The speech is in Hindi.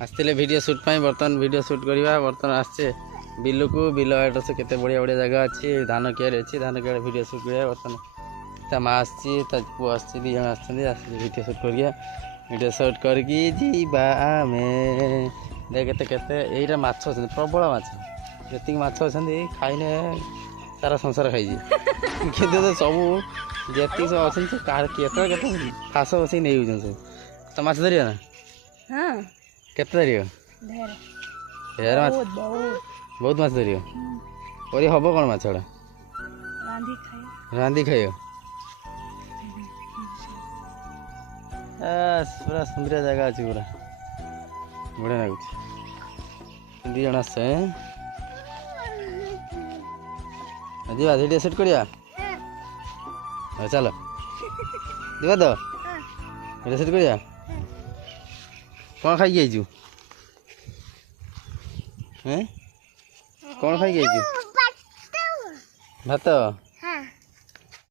आसते वीडियो शूट बर्तमान वीडियो शूट करवा बर्तमान आसचे बिल को बिल आड़ से केते बढ़िया बढ़िया जगह अच्छी धान कियार अच्छी धान कियार वीडियो शूट करवा बर्तमान ता माँ आसची पु आसची दी जन आसते वीडियो शूट करिया वीडियो शूट करके जीवा आमे देख केते केते एटा माछ अछन प्रबल माछ जति माछ अछन खाइले सारा संसार खाई किंतु तो सब जति सब अछन केते केते फास बस नहीं होजन तो माछ धरिया ना हां केते धरियो ढेर माछ बहुत माछ धरियो और हम कौन माछड़ा रांधी खाइयो पूरा सुंदर जगह अच्छी पूरा बढ़िया लगुच दी जन आस जीवा वीडियो शूट करिया चलो जीवा तो वीडियो शूट करिया कौन खाई आइजु हैं कौन खाई आइजु भात